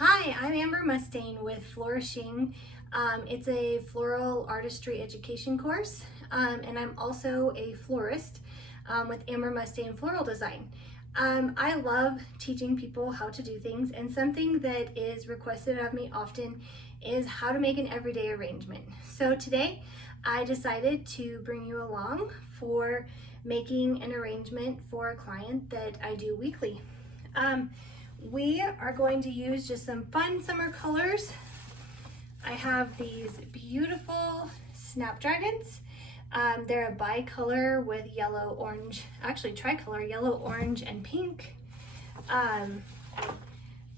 Hi, I'm Amber Mustaine with Flourishing. It's a floral artistry education course, and I'm also a florist with Amber Mustaine Floral Design. I love teaching people how to do things, and something that is requested of me often is how to make an everyday arrangement. So today I decided to bring you along for making an arrangement for a client that I do weekly. We are going to use just some fun summer colors. I have these beautiful snapdragons. They're a bicolor with yellow, orange, actually tricolor, yellow, orange, and pink.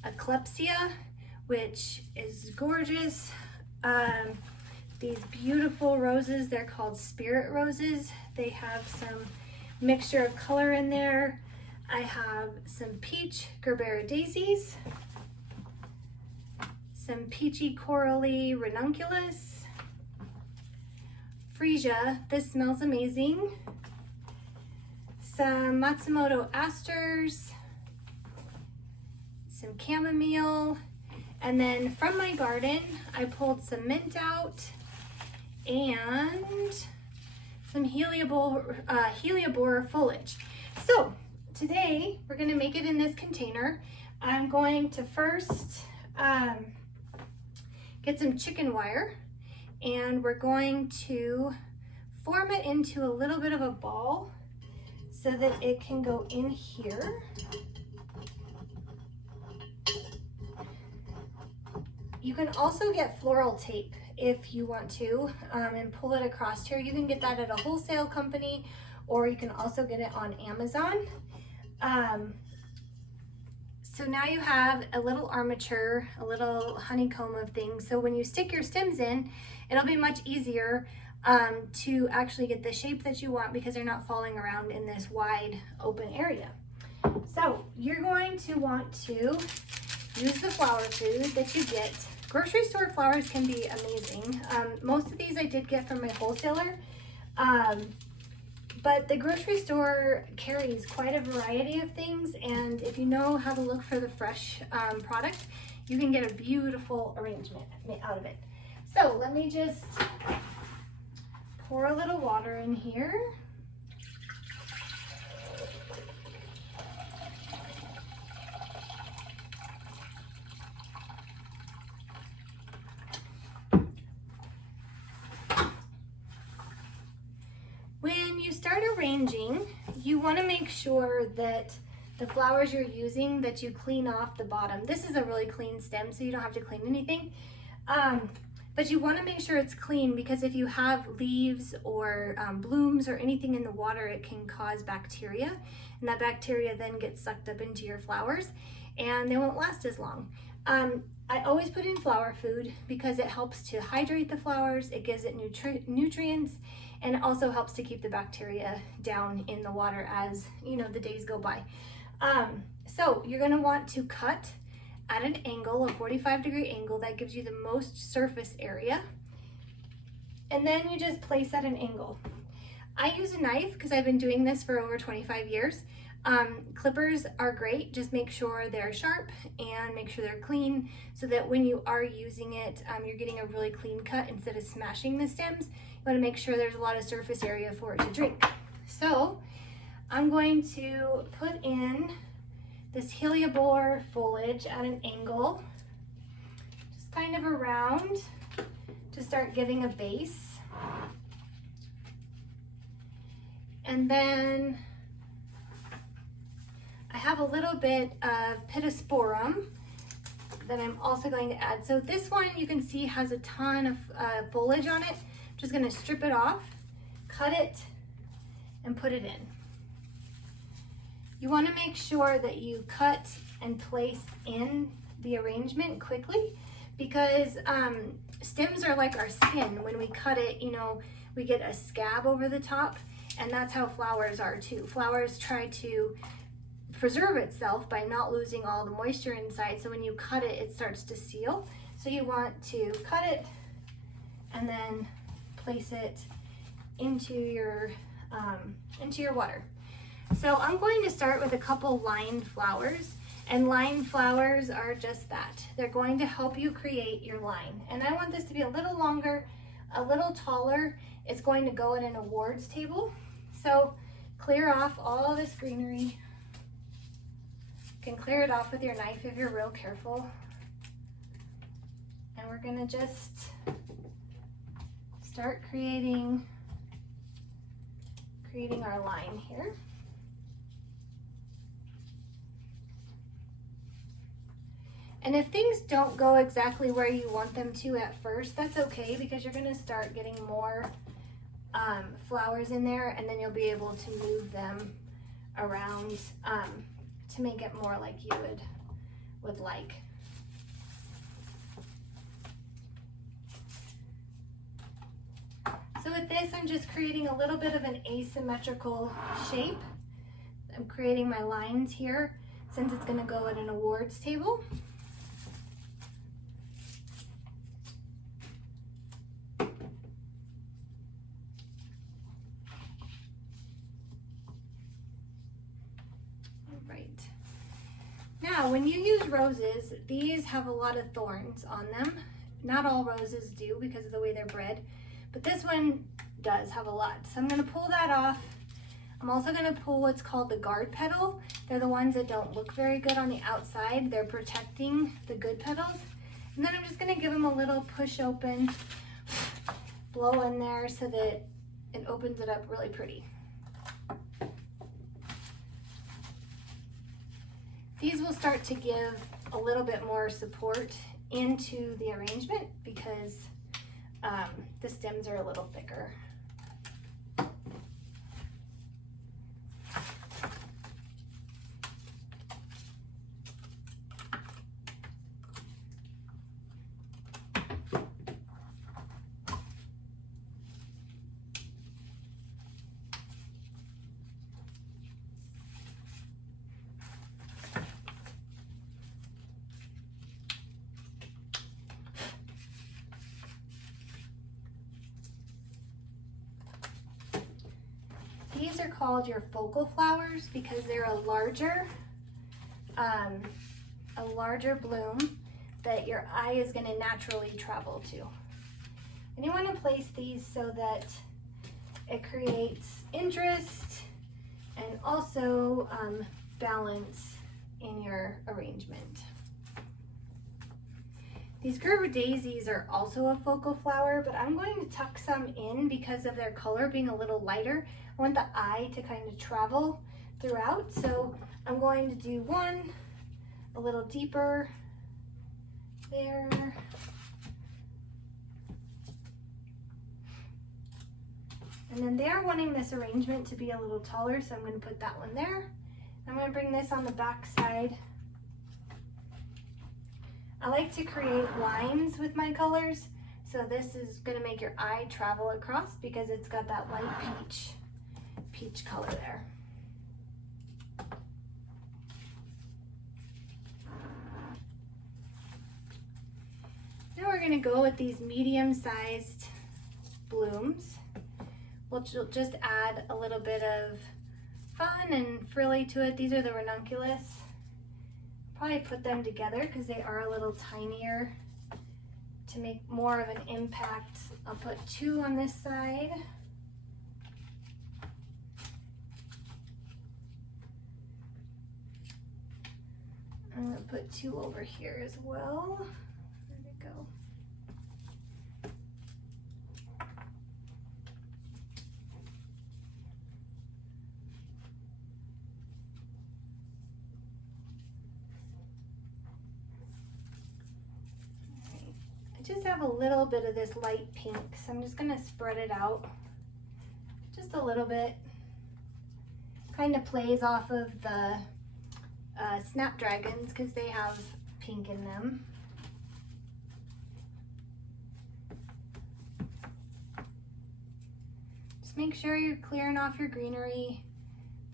Aclespia, which is gorgeous. These beautiful roses, they're called spirit roses. They have some mixture of color in there. I have some peach gerbera daisies, some peachy corally ranunculus, freesia, this smells amazing, some Matsumoto asters, some chamomile, and then from my garden I pulled some mint out and some hellobore foliage. So today, we're going to make it in this container. I'm going to first get some chicken wire, and we're going to form it into a little bit of a ball so that it can go in here. You can also get floral tape if you want to, and pull it across here. You can get that at a wholesale company, or you can also get it on Amazon. So now you have a little armature, a little honeycomb of things. So when you stick your stems in, it'll be much easier to actually get the shape that you want because they're not falling around in this wide open area. So you're going to want to use the flower food that you get. Grocery store flowers can be amazing. Most of these I did get from my wholesaler. But the grocery store carries quite a variety of things, and if you know how to look for the fresh product, you can get a beautiful arrangement out of it. So let me just pour a little water in here. When you start arranging, you want to make sure that the flowers you're using, that you clean off the bottom. This is a really clean stem, so you don't have to clean anything. But you want to make sure it's clean, because if you have leaves or blooms or anything in the water, it can cause bacteria, and that bacteria then gets sucked up into your flowers and they won't last as long. I always put in flower food because it helps to hydrate the flowers, it gives it nutrients, and it also helps to keep the bacteria down in the water as the days go by. So you're going to want to cut at an angle, a 45-degree angle that gives you the most surface area, and then you just place at an angle. I use a knife because I've been doing this for over 25 years. Clippers are great, just make sure they're sharp and make sure they're clean so that when you are using it, you're getting a really clean cut instead of smashing the stems. You want to make sure there's a lot of surface area for it to drink. So I'm going to put in this hellobore foliage at an angle, just kind of around to start giving a base. And then I have a little bit of pittosporum that I'm also going to add. So this one you can see has a ton of foliage on it. I'm just going to strip it off, cut it, and put it in. You want to make sure that you cut and place in the arrangement quickly, because stems are like our skin. When we cut it, we get a scab over the top, and that's how flowers are too. Flowers try to preserve itself by not losing all the moisture inside, so when you cut it, it starts to seal. So you want to cut it and then place it into your water. So I'm going to start with a couple lined flowers, And line flowers are just that. They're going to help you create your line. And I want this to be a little longer, a little taller. It's going to go in an awards table. So clear off all this greenery. You can clear it off with your knife if you're real careful. And we're gonna just start creating our line here. And if things don't go exactly where you want them to at first, that's okay, because you're gonna start getting more flowers in there, and then you'll be able to move them around to make it more like you would like. So with this, I'm just creating a little bit of an asymmetrical shape. I'm creating my lines here since it's gonna go at an awards table. Now, when you use roses, these have a lot of thorns on them. Not all roses do because of the way they're bred, but this one does have a lot. So I'm going to pull that off. I'm also going to pull what's called the guard petal. They're the ones that don't look very good on the outside. They're protecting the good petals. And then I'm just going to give them a little push open, blow in there so that it opens it up really pretty. These will start to give a little bit more support into the arrangement because the stems are a little thicker. These are called your focal flowers because they're a larger bloom that your eye is going to naturally travel to. And you want to place these so that it creates interest and also balance in your arrangement. These Gerber daisies are also a focal flower, but I'm going to tuck some in because of their color being a little lighter. I want the eye to kind of travel throughout, so I'm going to do one a little deeper there. And then they're wanting this arrangement to be a little taller, so I'm going to put that one there. I'm going to bring this on the back side. I like to create lines with my colors, so this is going to make your eye travel across because it's got that light peach color there. Now we're going to go with these medium-sized blooms. We'll just add a little bit of fun and frilly to it. These are the ranunculus. Probably put them together because they are a little tinier to make more of an impact. I'll put two on this side. I'm going to put two over here as well. There we go. I just have a little bit of this light pink, so I'm just going to spread it out just a little bit. Kind of plays off of the snapdragons because they have pink in them. Just make sure you're clearing off your greenery.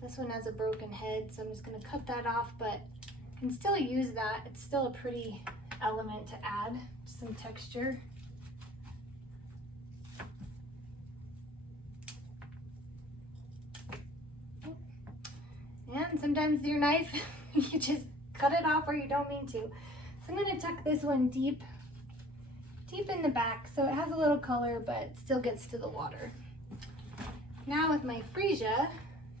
This one has a broken head, so I'm just going to cut that off, but you can still use that. It's still a pretty element to add some texture. And sometimes your knife, you just cut it off where you don't mean to. So I'm gonna tuck this one deep in the back so it has a little color but still gets to the water. Now with my freesia,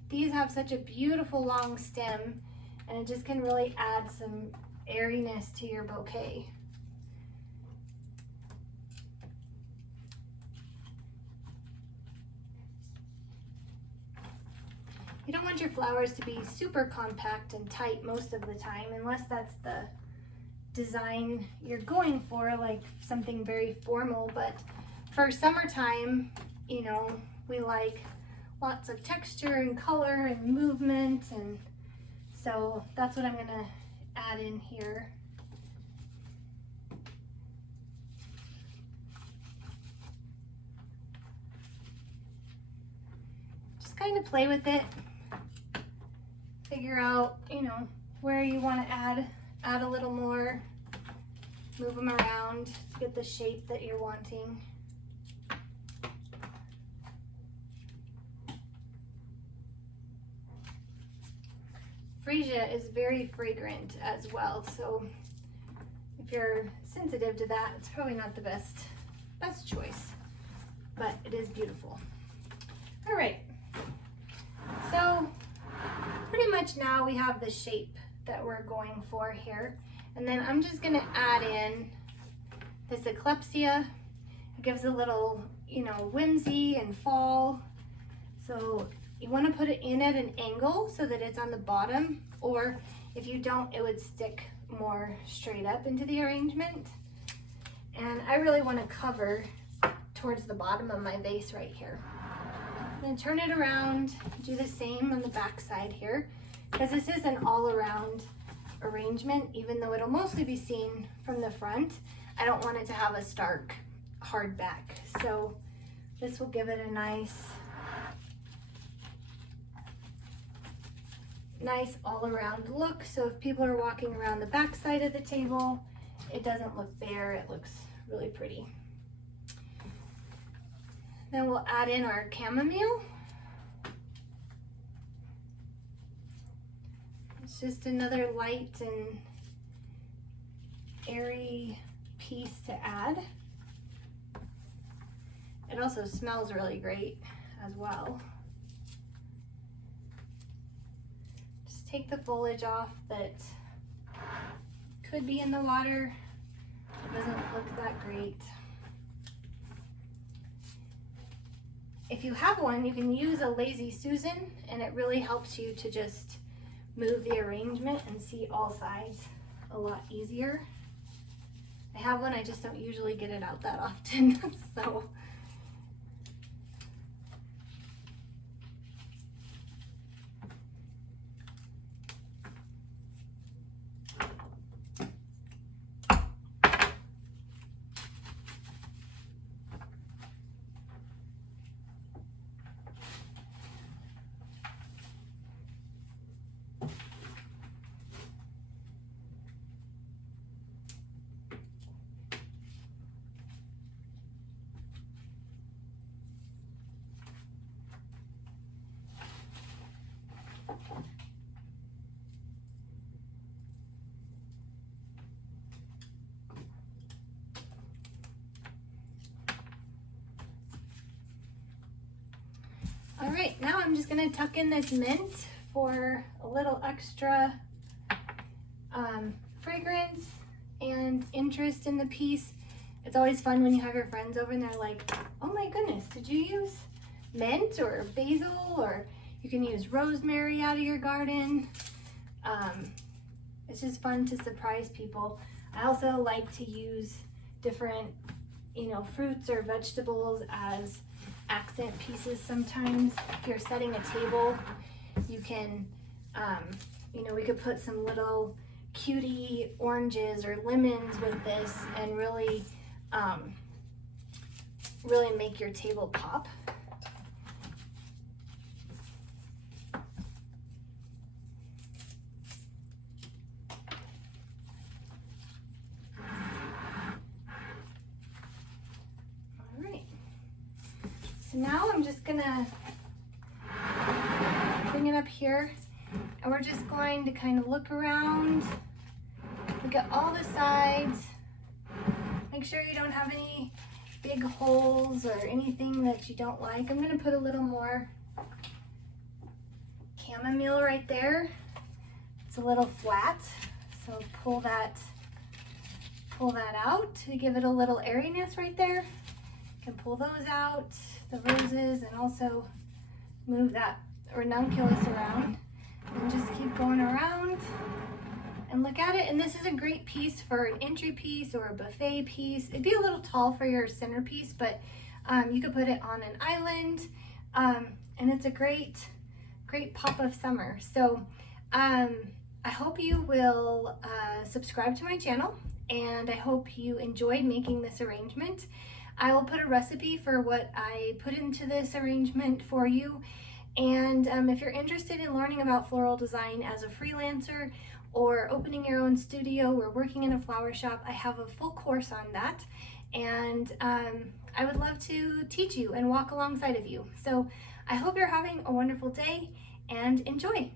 these have such a beautiful long stem and it just can really add some airiness to your bouquet. You don't want your flowers to be super compact and tight most of the time, unless that's the design you're going for, like something very formal. But for summertime, you know, we like lots of texture and color and movement, and so that's what I'm gonna add in here. Just kind of play with it. Figure out, you know, where you want to add a little more, move them around to get the shape that you're wanting. Freesia is very fragrant as well, so if you're sensitive to that, it's probably not the best choice, but it is beautiful. All right, so pretty much now we have the shape that we're going for here. And then I'm just gonna add in this aclespia. It gives a little, you know, whimsy and fall. So you wanna put it in at an angle so that it's on the bottom, or if you don't, it would stick more straight up into the arrangement. And I really wanna cover towards the bottom of my vase right here. Then turn it around, do the same on the back side here, because this is an all-around arrangement, even though it'll mostly be seen from the front. I don't want it to have a stark, hard back. So this will give it a nice all-around look. So if people are walking around the back side of the table, it doesn't look bare, it looks really pretty. Then we'll add in our chamomile. It's just another light and airy piece to add. It also smells really great as well. Just take the foliage off that could be in the water. It doesn't look that great. If you have one, you can use a Lazy Susan, and it really helps you to just move the arrangement and see all sides a lot easier. I have one, I just don't usually get it out that often, so. All right, now I'm just gonna tuck in this mint for a little extra fragrance and interest in the piece. It's always fun when you have your friends over and they're like, oh my goodness, did you use mint or basil? Or you can use rosemary out of your garden. It's just fun to surprise people. I also like to use different, you know, fruits or vegetables as accent pieces sometimes. If you're setting a table, you can, you know, we could put some little cutie oranges or lemons with this and really, really make your table pop. Now I'm just gonna bring it up here. And we're just going to kind of look around, look at all the sides, make sure you don't have any big holes or anything that you don't like. I'm going to put a little more chamomile right there. It's a little flat, so pull that out to give it a little airiness right there. You can pull those out, the roses, and also move that ranunculus around. And just keep going around and look at it. And this is a great piece for an entry piece or a buffet piece. It'd be a little tall for your centerpiece, but you could put it on an island, and it's a great pop of summer. So I hope you will subscribe to my channel, and I hope you enjoyed making this arrangement. I will put a recipe for what I put into this arrangement for you. And if you're interested in learning about floral design as a freelancer or opening your own studio or working in a flower shop, I have a full course on that. And I would love to teach you and walk alongside of you. So I hope you're having a wonderful day and enjoy.